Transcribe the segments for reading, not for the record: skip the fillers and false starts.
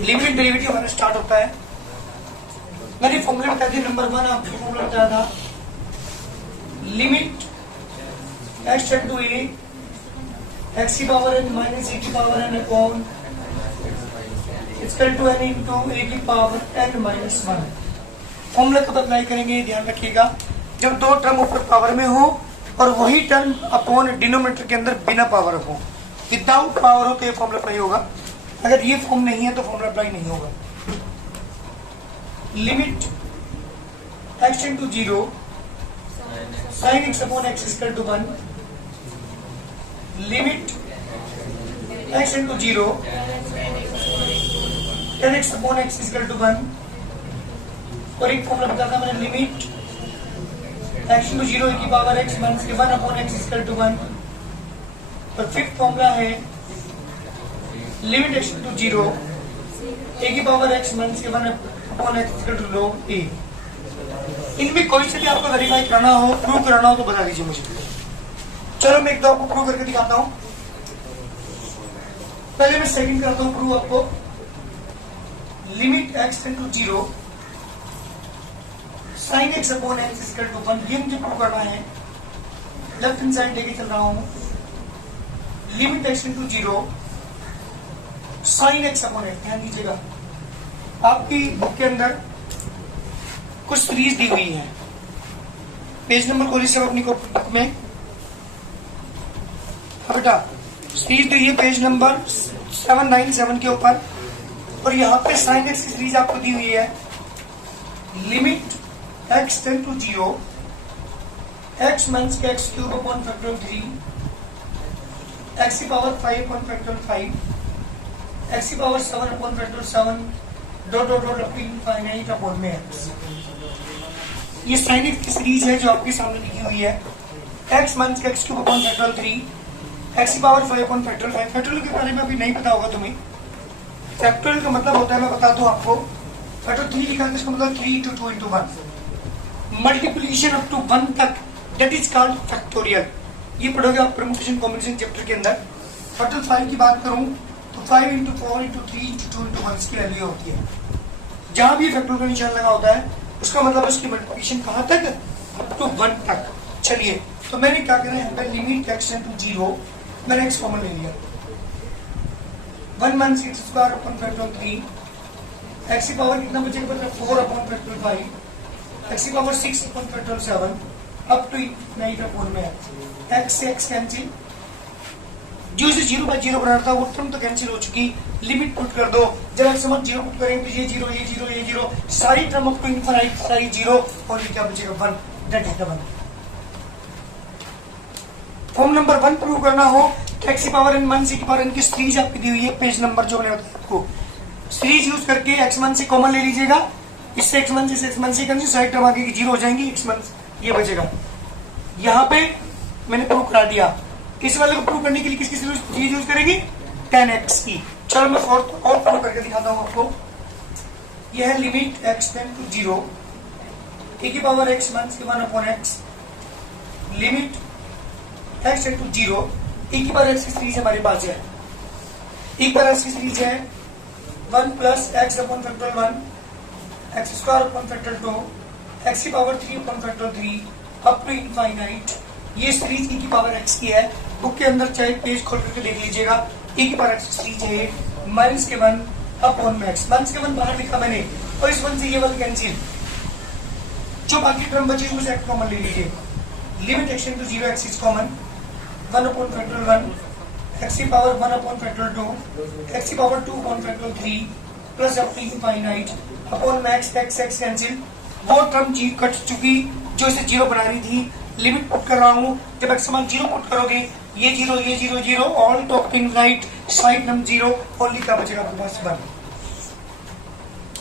Limit derivative हमारा start होता है। मैंने फॉर्मूला बता दिया नंबर 1, आपको फॉर्मूला बताया था limit x tend to a x की पावर n माइनस e की power n upon equal to n into a की पावर n माइनस 1। फॉर्मूला कब अप्लाई करेंगे ध्यान रखिएगा, जब दो टर्म ऊपर पावर में हो और वही टर्म अपॉन डिनोमिनेटर के अंदर बिना पावर हो। विदाउट पावर हो तो ये फॉर्मूला अप्लाई होगा, अगर ये फॉर्म नहीं है तो फॉर्मूला अप्लाई नहीं होगा। Limit x tend to 0 sin x upon x equal to 1, limit x tend to 0 tan x upon x equal to 1, और एक फॉर्मूला बताता मैंने limit x tend to 0 e की power x minus 1 upon x equal to 1, और fifth formula है limit x tend to 0 a की power x minus 1 upon x equal to log a। इनमें कोई से भी आपको वेरीफाई कराना हो, प्रूव कराना हो तो बता दीजिए मुझे। चलो मैं एक दो आपको प्रूव करके दिखाता हूं। पहले मैं सेकंड करता हूं प्रूव आपको। Limit x tend to 0 sin x upon x equal to 1, ये मुझे प्रूव करना है। लेफ्ट हैंड साइड लेके चल रहा हूं। Limit x tend to 0 sin x upon x, ध्यान दीजिएगा आपकी बुक के अंदर कुछ सीरीज दी हुई है। पेज नंबर खोलिए सब अपनी बुक में। हाँ बेटा, सीरीज दी है पेज नंबर 797 के ऊपर, और यहाँ पे साइन एक्स की सीरीज आपको दी हुई है। Limit x tend to 0 x minus के x cube upon factorial 3 x की पावर 5 अपॉन फैक्टोरियल 5 x की power 7 upon factorial 7 dot dot dot up to infinite upon में x। ये साइन एक्स की सीरीज है जो आपके सामने लिखी हुई है। x माइनस के x cube upon factorial 3 x की पावर 5 अपॉन फैक्टोरियल 5। फैक्टोरियल के बारे में अभी नहीं पता होगा तुम्हें। फैक्टोरियल का मतलब होता है, मैं बता दूं आपको, फैक्टोरियल 3 लिखा है इसका मतलब 3 into 2 into 1, multiplication up to 1 तक, दैट इज कॉल्ड फैक्टोरियल। ये पढ़ोगे आप परम्यूटेशन कॉम्बिनेशन चैप्टर के अंदर। फैक्टोरियल 5 की बात करूं तो 5 into 4 into 3 into 2 into 1 की वैल्यू होती है। जहां भी फैक्टोरियल का निशान लगा होता है उसका मतलब उसकी मल्टीप्लिकेशन कहां तक, अप टू 1 तक। चलिए तो मैंने क्या करना है, लिमिट x टेंड टू 0, मैंने x कॉमन ले लिया। 1 minus x square upon factorial 3, x की पावर कितना बचेगा, 4 अपॉन फैक्टोरियल 5, x की power 6 upon factorial 7 up to infinite upon में x से x कैंसिल, जो इसे 0 बाय 0 बना था वो टर्म तो कैंसिल हो चुकी। लिमिट पुट कर दो, जब आप समझ 0 पुट करेंगे तो ये 0 ये 0 ये 0, सारी टर्म अप टू इनफाइनाइट सारी 0, और ये क्या बचेगा 1, that is the 1। Form number 1 prove करना हो तो x की पावर n माइनस की पावर n की सीरीज आपकी दी हुई है, पेज नंबर जो मैंने बताया आपको। सीरीज यूज करके x1 से कॉमन ले लीजिएगा, इससे x1 से x1 से कैंसिल, साइड टर्म आगे की 0 हो जाएंगी, x1 ये बचेगा। यहाँ पे मैंने प्रूव करा दिया। इस वाले को प्रूव करने के लिए किसकी सीरीज यूज करेंगे, tan x की। चलो मैं फोर्थ और प्रूव करके दिखाता हूँ आपको। यह है limit x tend to 0 e की power x minus 1 upon x, limit x tend to 0 e की पावर x की सीरीज हमारे पास है। e की पावर x की सीरीज है 1 plus x upon factorial 1 x square upon factorial 2 x की power 3 upon factorial 3 up to infinite. ये सीरीज e की पावर x की है। बुक के अंदर चाहे पेज खोल करके देख लीजिएगा। e की पावर x की सीरीज है माइनस के 1 अपॉन में x, माइनस के 1 बाहर लिखा मैंने, और इस 1 से ये 1 कैंसिल, जो बाकी टर्म बची उसमें से x कॉमन ले लीजिए। Limit x tend to 0 x is common 1 upon factorial 1 x की पावर 1 अपॉन फैक्टोरियल 2 x की power 2 upon factorial 3 plus up to infinite upon में x x कैंसिल, वो टर्म जी कट चुकी जो इसे 0 बना रही थी। लिमिट पुट कर रहा हूं, जब x समान 0 पुट करोगे ये 0 ये 0 0, all top in right side नम 0, ओनली क्या बचेगा आपके पास 1।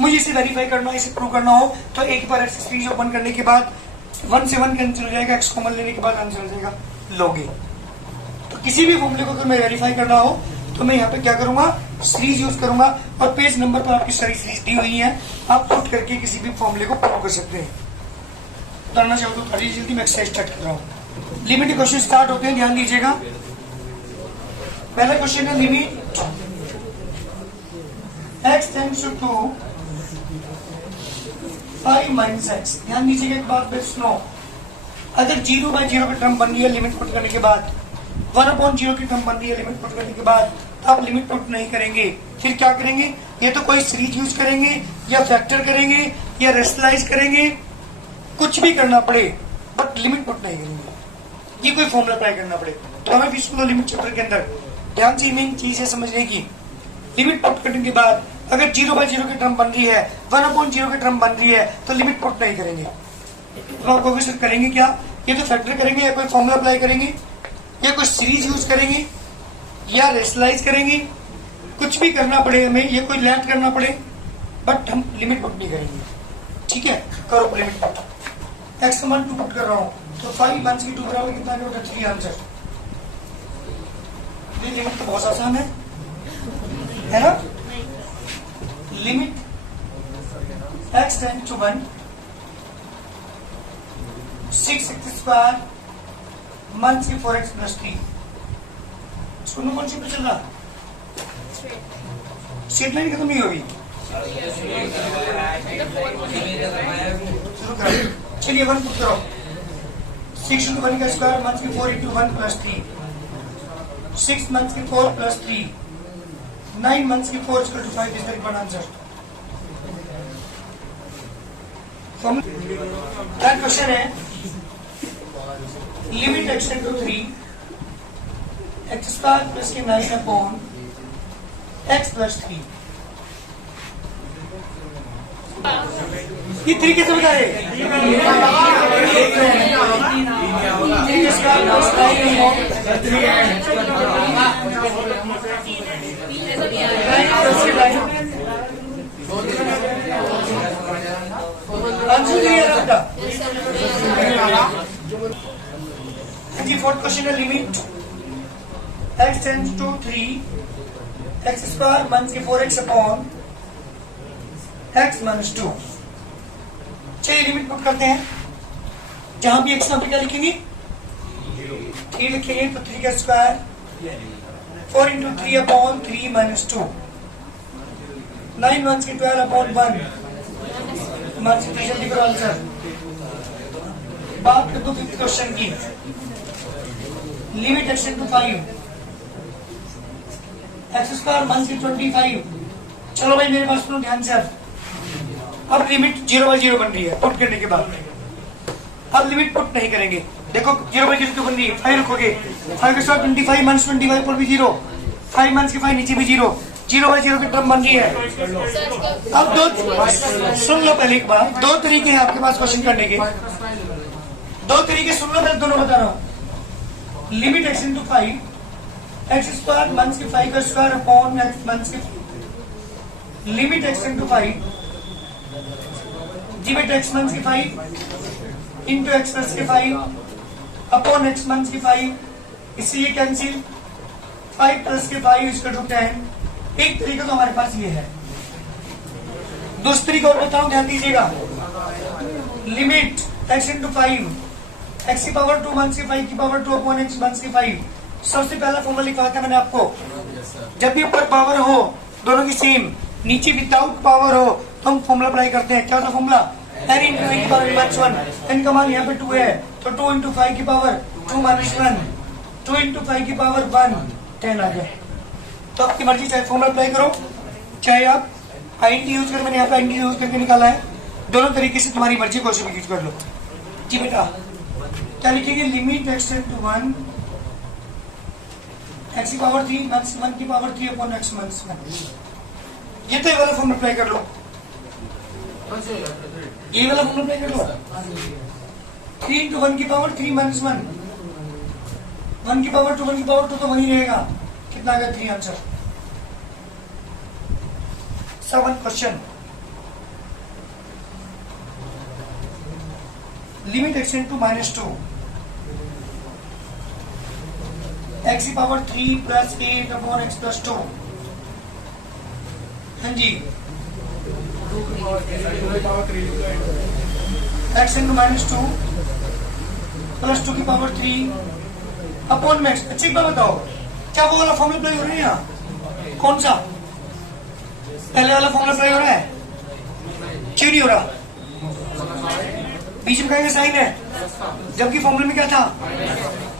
मुझे इसे वेरीफाई करना, इसे प्रूव करना हो तो एक बार x सीरीज ओपन करने के बाद 1 से 1 कैंसिल हो जाएगा, x कॉमन लेने के बाद आंसर हो जाएगा लोगे। तो किसी भी फॉर्मूले को अगर मैं वेरीफाई करना हो तो मैं यहाँ पे क्या करूंगा, सीरीज यूज करूंगा, और पेज नंबर पर आपकी सारी सीरीज दी हुई है, आप पुट करके किसी भी फॉर्मूले को प्रूव कर सकते हैं। करना चाहो तो खड़ी जल्दी मैं एक्सरसाइज स्टार्ट कर रहा हूँ। लिमिट क्वेश्चन स्टार्ट होते हैं, ध्यान दीजिएगा। पहला क्वेश्चन है limit x tends to 5 minus x. ध्यान दीजिएगा एक बात पे सुनो, अगर 0/0 की टर्म बन रही है लिमिट पुट करने के बाद, 1/0 की टर्म बन रही है लिमिट पुट करने के बाद, आप लिमिट पुट नहीं करेंगे, फिर क्या करेंगे? ये तो कोई सीरीज यूज करेंगे या फैक्टर करेंगे या रेशनलाइज करेंगे, कुछ भी करना पड़े बट लिमिट पुट नहीं करेंगे। ये कोई फॉर्मूला अप्लाई करना पड़े तो हमें भी लिमिट चैप्टर के अंदर ध्यान से मेन चीज है समझने की, लिमिट पुट करने के बाद अगर 0/0 की टर्म बन रही है, 1/0 की टर्म बन रही है तो लिमिट पुट नहीं करेंगे, तो आपको फिर करेंगे क्या? ये तो फैक्टर करेंगे या कोई फॉर्मूला अप्लाई करेंगे या कोई सीरीज यूज करेंगे या रेशनलाइज करेंगे, कुछ भी करना पड़े हमें, ये कोई लैंड करना पड़े बट हम लिमिट पुट नहीं करेंगे। ठीक है, करो लिमिट पुट। एक्स का मान 2 पुट कर रहा हूँ तो 5 1 की 2 बराबर कितना होगा? 3 आंसर। ये लिमिट तो बहुत आसान है ना? Limit x tends to 1 6x square minus 4x plus 3। सुनो कौन सी पे चल रहा? स्ट्रेट लाइन खत्म नहीं होगी, शुरू करो। चलिए 1 पुट करो, 6 into 1 का square minus 4 into 1 plus 3, 6 minus 4 plus 3, 9 minus 4 equal to 5 is the correct answer. क्या क्वेश्चन है? Limit x tend to 3 x square plus के 9 अपॉन x प्लस 3। ये 3 कैसे बता रहे? 3 स्क्वायर प्लस 9 आंसर क्लियर है आपका? जी फोर्थ क्वेश्चन है limit x tends to 3 x square minus 4x upon x minus 2। चलिए लिमिट पुट करते हैं, जहां भी x ना क्या लिखेंगे? 3 लिखेंगे तो 3 का स्क्वायर 4 into 3 अपॉन 3 माइनस 2, 9 1 की 12 अपॉन 1 मल्टीप्लिकेशन करो आंसर। बात कर दो फिफ्थ क्वेश्चन की, limit x to 5 x square minus 25। चलो भाई मेरे पास सुनो ध्यान से, अब लिमिट 0/0 बन रही है पुट करने के बाद, अब लिमिट पुट नहीं करेंगे। देखो 0/0 क्यों बन रही है? 5 रखोगे, 5 के साथ 25 माइनस 25 पर भी 0, 5 माइनस के 5 नीचे भी 0, 0/0 की टर्म बन रही है। अब दो सुन लो पहले एक बार, दो तरीके हैं आपके पास क्वेश्चन करने के, दो तरीके सुन लो, मैं दोनों बता रहा हूँ। Limit x into 5 x square minus के 5 का स्क्वायर अपॉन x माइनस के, limit x into 5 limit x minus के 5 इंटू x प्लस के 5 अपॉन x माइनस के 5, इसलिए कैंसिल 5 प्लस के 5 इक्वल टू 10। एक तरीका तो हमारे पास ये है, दूसरी तरीका और बताऊं, ध्यान दीजिएगा। लिमिट x इंटू 5 x की पावर 2 माइनस की 5 की पावर 2 अपॉन x माइनस की 5। सबसे पहला फॉर्मूला लिखा था मैंने आपको, जब भी ऊपर पावर हो दोनों की सेम, नीचे विदाउट पावर हो तो हम फॉर्मूला अप्लाई करते हैं। क्या था फॉर्मूला? n इंटू n की पावर माइनस 1, n का मान यहाँ पे 2 है तो 2 इंटू 5 की पावर 2 माइनस 1, 2 इंटू 5 की पावर 1, 10 आ गया। तो आपकी मर्जी, चाहे फॉर्मूला अप्लाई करो चाहे आप INT यूज कर, मैंने यहाँ पे INT यूज करके निकाला है, दोनों तरीके से तुम्हारी मर्जी कोई से भी यूज कर लो। जी बेटा क्या लिखेंगे? लिमिट x टू 1 x की पावर 3 माइनस 1 की पावर 3 अपॉन x माइनस 1। ये तो ये वाला फॉर्मूला अप्लाई कर लो, ये वाला फॉर्मूला अप्लाई कर लो। 3 इंटू 1 की पावर 3 माइनस 1, 1 की पावर 2 1 की पावर 2 तो वही रहेगा, कितना आ गया? 3 answer. 7 question, limit x into minus 2 x की power 3 plus 8 upon x plus 2। हाँ जी, x इंटू माइनस 2 प्लस 2 की पावर 3 अपॉन में x। अच्छी बात बताओ, क्या वो वाला फॉर्मूला अप्लाई हो रही है यहाँ? कौन सा? पहले वाला फॉर्मूला अप्लाई हो रहा है? क्यों नहीं हो रहा? बीच में कहेंगे साइन है, जबकि फॉर्मूले में क्या था?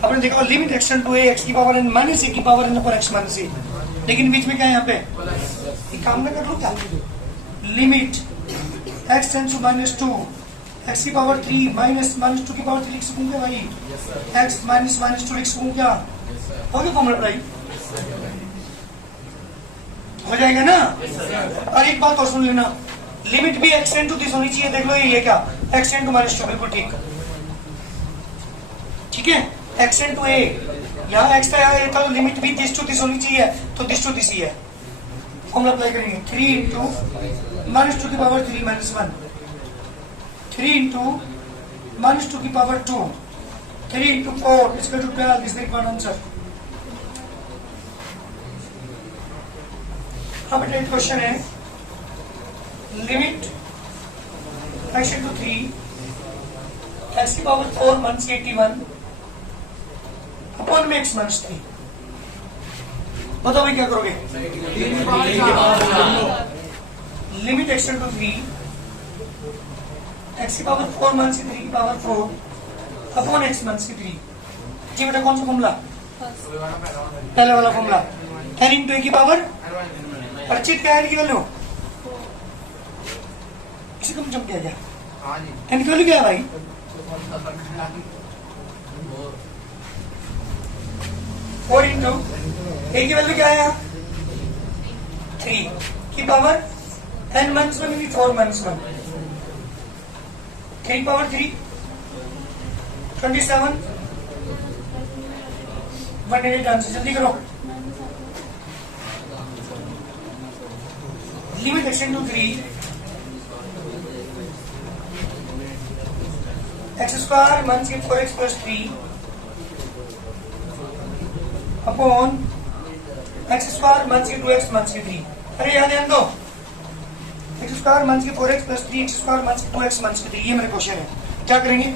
आपने देखा limit x tend to a x की पावर एन माइनस ए की पावर एन पर एक्स माइनस ए, लेकिन बीच में क्या है यहाँ पे? एक काम ना कर लो क्या? Limit x tends to minus two x की पावर 3 माइनस माइनस 2 की पावर 3 लिख सकूं क्या भाई? एक्स माइनस माइनस 2 लिख सकूं क्या? हो गया फॉर्मूला अप्लाई? हो जाएगा ना? और एक बात और सुन लेना, लिमिट भी एक्स टेंड टू दिस होनी चाहिए। देख लो ये क्या? एक्स टेंड टू माइनस 2, बिल्कुल ठीक। ठीक है, एक्स टेंड टू ए, यहाँ एक्स था यहाँ ए था, तो लिमिट भी दिस टू दिस होनी चाहिए, तो दिस टू दिस ही है। फॉर्मूला अप्लाई करेंगे 3 इंटू माइनस 2 की पावर 3 माइनस 1, 3 इंटू माइनस 2 की पावर 2, 3 इंटू 4 इसका to 12 is the required answer. अब बेटा क्वेश्चन है, लिमिट एक्स इंटू 3 एक्स की पावर 4 माइनस 81 अपॉन में एक्स माइनस 3। बताओ भाई क्या करोगे? लिमिट एक्स इंटू 3 एक्स की पावर 4 माइनस 3 की पावर 4 अपॉन एक्स माइनस 3। जी बेटा कौन सा फॉर्मूला? पहले वाला फॉर्मूला, एन इंटू ए की पावर परिचित क्या है की वैल्यू? इसी को जम किया जाए एन की वैल्यू क्या है भाई? 4 इंटू ए की वैल्यू क्या है यहाँ? 3 की power n minus 1 4 minus 1, 3 power 3 27 188 answer. जल्दी करो। Limit x into 3 x square minus के 4x plus 3 upon x square minus के 2x माइनस के 3। अरे यहाँ ध्यान दो, एक्स स्क्वायर माइनस के 4x plus 3 x square minus के 2x माइनस के 3, ये मेरा क्वेश्चन है। क्या करेंगे?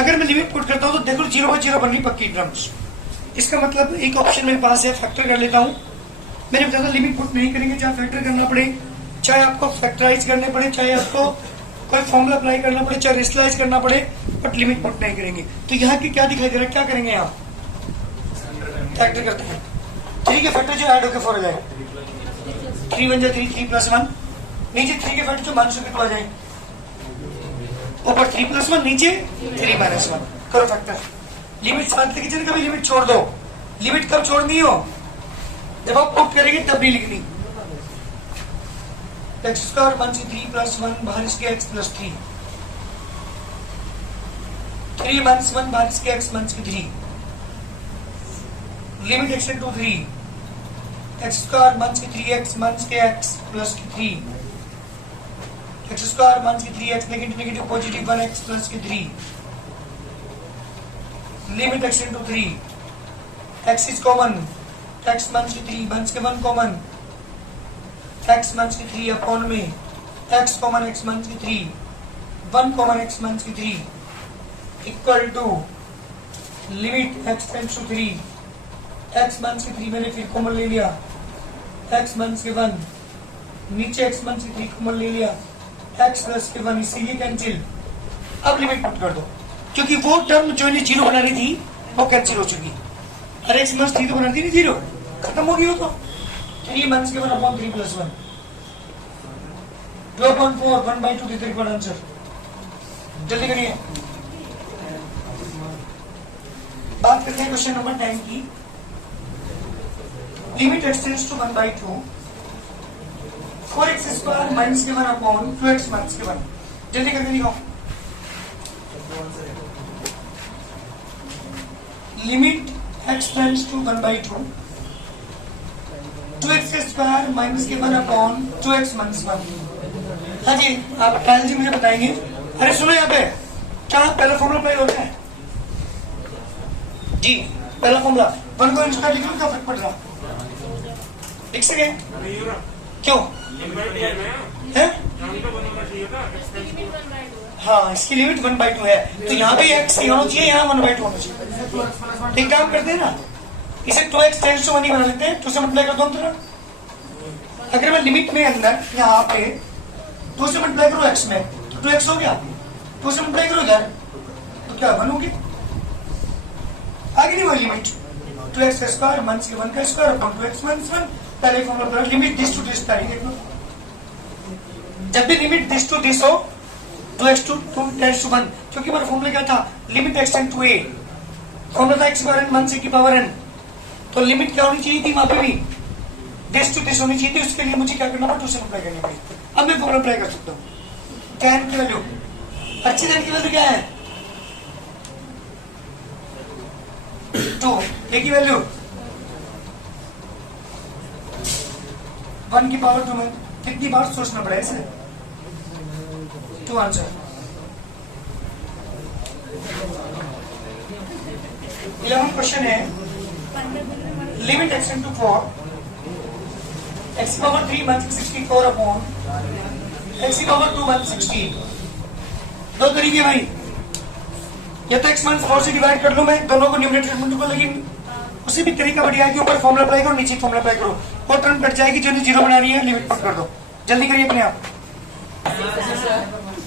अगर मैं लिमिट पुट करता हूँ तो देखो 0 बाय 0 बन रही पक्की टर्म्स। इसका मतलब एक ऑप्शन मेरे पास है, फैक्टर कर लेता हूँ। मैंने बताया लिमिट पुट नहीं करेंगे, चाहे फैक्टर करना पड़े, चाहे आपको फैक्टराइज करने पड़े, चाहे आपको कोई फॉर्मूला अप्लाई करना पड़े, चाहे रेशनलाइज करना पड़े, बट लिमिट पुट नहीं करेंगे। तो यहाँ की क्या दिखाई दे रहा है? क्या करेंगे यहाँ? फैक्टर करते हैं। 3 के फैक्टर जो ऐड होकर 4 हो जाए, 3 1 3, 3 प्लस 1, नीचे 3 के फैक्टर जो माइनस होकर 2 आ जाए, ऊपर 3 प्लस 1, नीचे 3 माइनस 1, करो फैक्टर। लिमिट साथ लेके चले, कभी लिमिट छोड़ दो। लिमिट कब छोड़नी हो? जब आप पुट करेंगे तब नहीं लिखनी। एक्स स्क्वायर माइनस 3 प्लस 1 बाहर इसके एक्स प्लस 3, 3 माइनस 1 बाहर इसके X minus 3, limit x into 3 x square minus 3x minus के X plus 3, x square minus 3x negative negative positive 1x plus 3, limit x into 3 X is common, X minus 3 minus के 1 common, X minus 3 upon में X common X minus 3, 1 common X minus 3 equal to limit x tends to 3 X minus 3 मैंने फिर common ले लिया, x minus 1 नीचे x minus 3 common ले लिया, x plus 1 इसीलिए कैंसिल। अब लिमिट पुट कर दो, क्योंकि वो टर्म जो इन्हें 0 बना रही थी वो कैंसिल हो चुकी। अरे एक्स माइनस 3 तो बना रही थी 0, खत्म हो गई हो। तो 3 minus 1 upon 3 plus 1, 2/4 1/2 this required answer. जल्दी करिए। बात करते हैं क्वेश्चन नंबर 10 की। Limit x tends to 1/2 4x square minus के 1 अपॉन 2x माइनस के 1। जल्दी करके दिखाओ। Limit x tends to 1/2 2x square minus के 1 अपॉन 2x माइनस 1। हाँ जी, आप ट्रायल जी मुझे बताएंगे। अरे सुनो यहाँ पे, क्या पहला फॉर्मूला अप्लाई होता है जी? पहला फॉर्मूला 1 को इंस्टा लिख लो, क्या फर्क पड़ रहा? लिख सके? क्यों है? हाँ, इसकी लिमिट 1/2 है, तो यहाँ पे x होना चाहिए, यहाँ 1/2 होना चाहिए। एक काम करते हैं ना, इसे 2x टेंड्स टू 1 ही बना लेते हैं, 2 से मल्टीप्लाई कर दो हम तरह। अगर मैं लिमिट में अंदर यहाँ पे 2 से मल्टीप्लाई करो x में तो 2x हो गया, 2 से मल्टीप्लाई करो इधर तो क्या 1 होगी, आगे नहीं वही लिमिट 2x का स्क्वायर माइनस 1 का स्क्वायर अपॉन 2x माइनस 1। पहले formula limit this to this तारीख देख लो, जब भी लिमिट दिस टू दिस हो 2x टू 1, क्योंकि मेरा फॉर्मूला क्या था limit x tend to a, formula था x पावर n 1 से की पावर n, तो लिमिट क्या होनी चाहिए थी वहां पे भी दिस टू दिस होनी चाहिए थी, उसके लिए मुझे क्या करना पड़ा 2 से मल्टीप्लाई करनी पड़ी। अब मैं फॉर्मूला अप्लाई कर सकता हूँ, क्या n की वैल्यू, अच्छी n की वैल्यू क्या है 2, a की वैल्यू 1 की पावर 2 में कितनी बार सोचना पड़ा इसे, 2 आंसर। 11 क्वेश्चन है लिमिट x into 4 x की पावर 3 1 64 अपॉन x की पावर 2 160, दो तरीके भाई, या तो x माइनस 4 से डिवाइड कर लो मैं दोनों को न्यूमरेटर में को, लेकिन उसी भी तरीका बढ़िया है कि ऊपर फॉर्मूला अप्लाई करो नीचे फॉर्मूला अप्लाई करो, वो टर्म कट जाएगी, जो जीरो बना रही है लिमिट पट कर दो, जल्दी करिए अपने आप,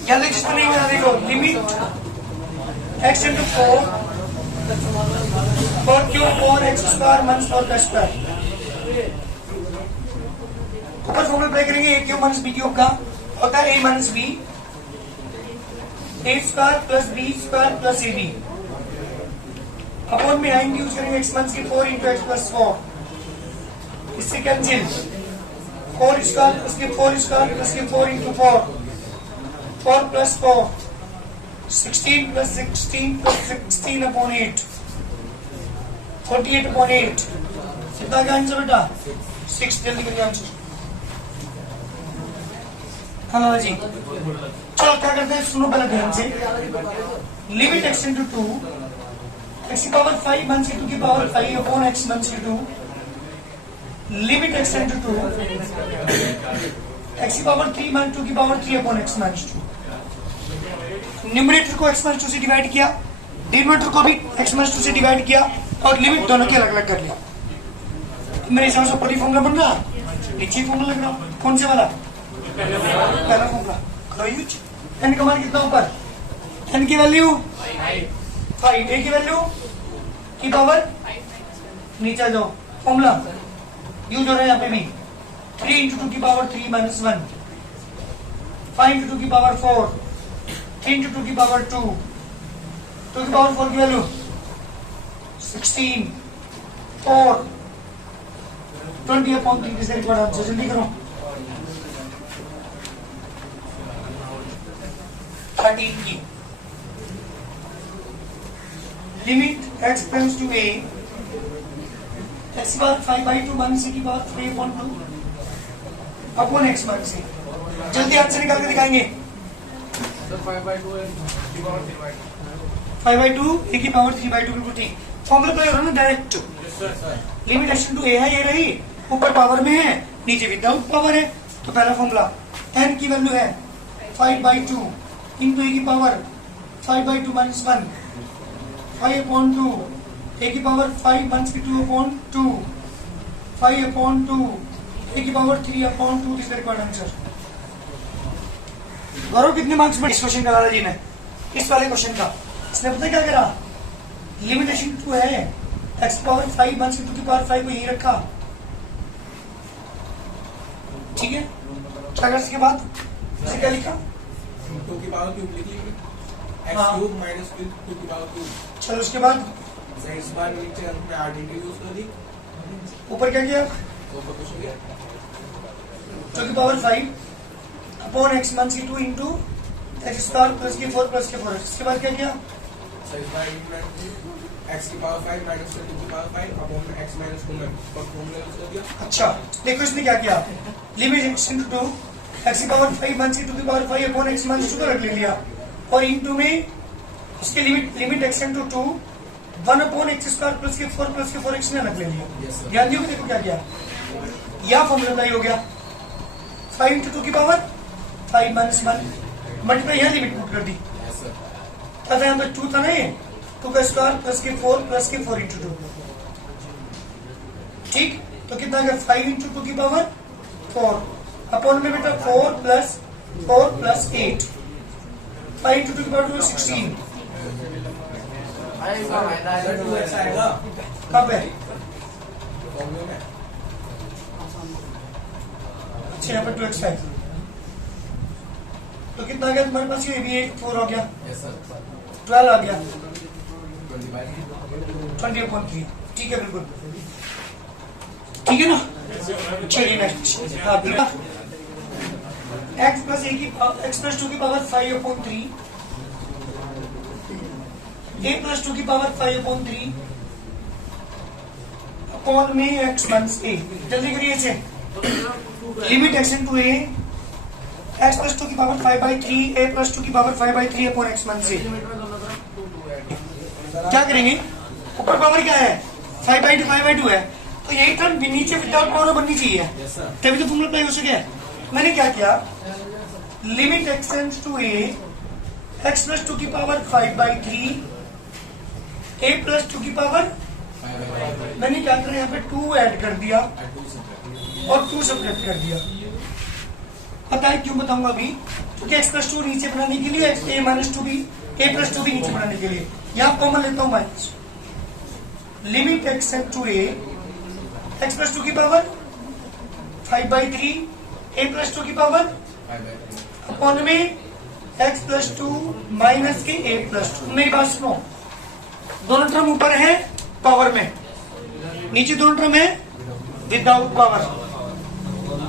जल्दी जिसको नहीं बना देखो limit x into 4 4 cube 4x square minus 4 का स्क्वायर, ऊपर फॉर्मूला अप्लाई करेंगे a cube minus b cube का होता है a minus b, a square plus b square plus ab, upon में आएंगे यूज करेंगे x माइनस की 4 इंटू एक्स प्लस 4, इससे कैंसिल 4 स्क्वायर प्लस की 4 स्क्वायर प्लस की 4 into 4 plus 4 16 plus 16 plus 16 upon 8 48 upon 8, कितना का आंसर बेटा 6, जल्दी करिए आंसर। हाँ जी चलो क्या करते हैं सुनो पहले ध्यान से, लिमिट x इंटू 2 x की पावर 5 1 से 2 की पावर 5 अपॉन x 1 से 2, लिमिट x इंटू 2 x की पावर 3 1 2 की power 3 upon x minus 2, numerator को x माइनस 2 से डिवाइड किया, डिनोमिनेटर को भी x माइनस 2 से डिवाइड किया और लिमिट दोनों के अलग अलग कर लिया, मेरे हिसाब से ऊपर फॉर्मूला बन रहा, नीचे फॉर्मूला लग रहा, कौन से वाला पहला फॉर्मूला, n का मान कितना ऊपर, n की वैल्यू 5, a की वैल्यू की पावर नीचे जाओ, फॉर्मूला यूज हो रहा है यहाँ पे भी 3 इंटू 2 की पावर 3 माइनस 1, 5 इंटू 2 की पावर 4, 3 इंटू 2 की पावर 2, 2 की पावर 4 की वैल्यू 16, 4 20 अपॉन 3 से रिकॉर्ड आंसर, जल्दी करो 13 की limit x tends to a x की पावर 5/2 माइनस c की power 3/2 upon x minus c, जल्दी आंसर निकाल के दिखाएंगे। 5/2 a की पावर 3/2 बिल्कुल ठीक, फॉर्मूला तो है ना direct, limit x to a है, ये रही ऊपर पावर में है नीचे विदाउट पावर है, तो पहला फॉर्मूला n की वैल्यू है 5/2 इंटू a की पावर 5/2 माइनस 1 5/2 a की पावर 5 1 की 2/2 5/2 a की पावर 3/2, दिस रिक्वायर्ड आंसर। गौरव कितने मार्क्स में इस क्वेश्चन का दादाजी ने, इस वाले क्वेश्चन का इसने पता क्या करा, लिमिटेशन 2 है x पावर 5 1 की 2 की पावर 5 को यही रखा, ठीक है, क्या कर इसके बाद इसे क्या लिखा 2 की पावर क्यूब लिखी, x क्यूब माइनस 2 की पावर क्यूब, चलो उसके बाद z बार नीचे अंत में r यूज कर दी, ऊपर क्या किया ऊपर कुछ हो गया 2 की पावर 5 अपॉन x माइनस की 2 इंटू x स्क्वायर प्लस की 4 प्लस के 4, इसके बाद क्या किया z बार x की पावर 5 माइनस 2 की पावर 5 अपॉन x माइनस 2 में फॉर्मूला यूज कर दिया। अच्छा देखो इसने क्या किया, लिमिट x इंटू 2 x की पावर 5 1 की 2 की पावर 5 अपॉन x माइनस 2 को रख ले लिया, और इंटू में उसके limit x into 2 1 upon x square plus के 4 प्लस के 4 x ने रख ले लिया, ध्यान दियो देखो क्या किया, यह फॉर्मूला हो गया 5 इंटू 2 की पावर 5 माइनस 1 मल्टीप्लाई यहाँ लिमिट पुट कर दी, तथा यहाँ पे 2 था ना, 2 का स्क्वायर प्लस के 4 प्लस के 4 इंटू 2, ठीक, तो कितना आ गया 5 इंटू 2 की पावर 4 अपॉन में बेटा 4 प्लस 8 5 टू की पावर 16 सर 2x आएगा कब है? फॉर्मूले में। अच्छा यहाँ पर 2x है तो कितना आ गया तुम्हारे पास? ये भी 4 हो गया, यस सर 12 आ गया, 20/3 20/3। ठीक है बिल्कुल ठीक है ना। चलिए नेक्स्ट x प्लस ए की x प्लस 2 की पावर 5/3 a प्लस 2 की पावर 5/3 अपॉन में x माइनस a। जल्दी करिए इसे। Limit x into a x plus 2 की पावर 5/3 a प्लस 2 की power 5/3 upon x minus a। क्या करेंगे? ऊपर पावर क्या है? 5/2 है तो यही टर्म नीचे विदाउट पावर बननी चाहिए, यस सर तभी तो फॉर्मूला अप्लाई हो सके। मैंने क्या किया? Limit x tends to a x plus 2 की पावर 5/3 a प्लस 2 की पावर, मैंने क्या करा यहाँ पे 2 ऐड कर दिया और 2 सब्ट्रैक्ट कर दिया। पता है क्यों? बताऊंगा अभी। क्योंकि x प्लस 2 नीचे बनाने के लिए a माइनस 2 भी a प्लस 2 भी नीचे बनाने के लिए यहाँ कॉमन लेता हूँ minus. Limit x to a x plus 2 की पावर 5/3 a प्लस 2 की पावर 5/3 अपॉन में x प्लस 2 माइनस के a प्लस 2। मेरी बात सुनो, दोनों टर्म ऊपर है पावर में, नीचे दोनों टर्म है विदाउट पावर।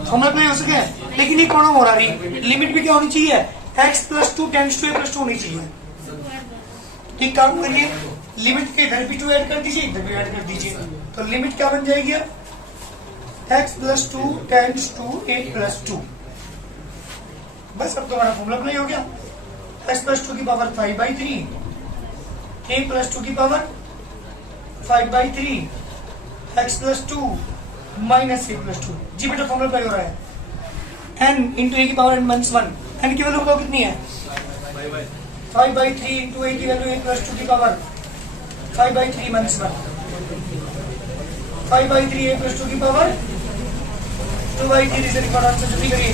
फॉर्मूला अप्लाई हो सके, लेकिन ये कौन हो रहा है? लिमिट भी क्या होनी चाहिए? x plus 2 tends to a plus 2 होनी चाहिए। ठीक काम करिए, लिमिट के इधर भी 2 ऐड कर दीजिए, इधर भी ऐड कर दीजिए, तो लिमिट क्या बन जाएगी? x plus 2 tends to a plus 2। बस अब तुम्हारा फॉर्मूला अप्लाई हो गया। x प्लस 2 की पावर 5/3 a प्लस 2 की power 5/3 x plus 2 minus a plus 2। जी बेटा फॉर्मूला अप्लाई हो रहा है। n इंटू a की पावर n माइनस 1। n की वैल्यू कितनी है? 5/3 इंटू a की वैल्यू a प्लस 2 की पावर 5/3 माइनस 1। 5/3 a प्लस 2 की पावर 2/3 इसे आंसर जल्दी करिए।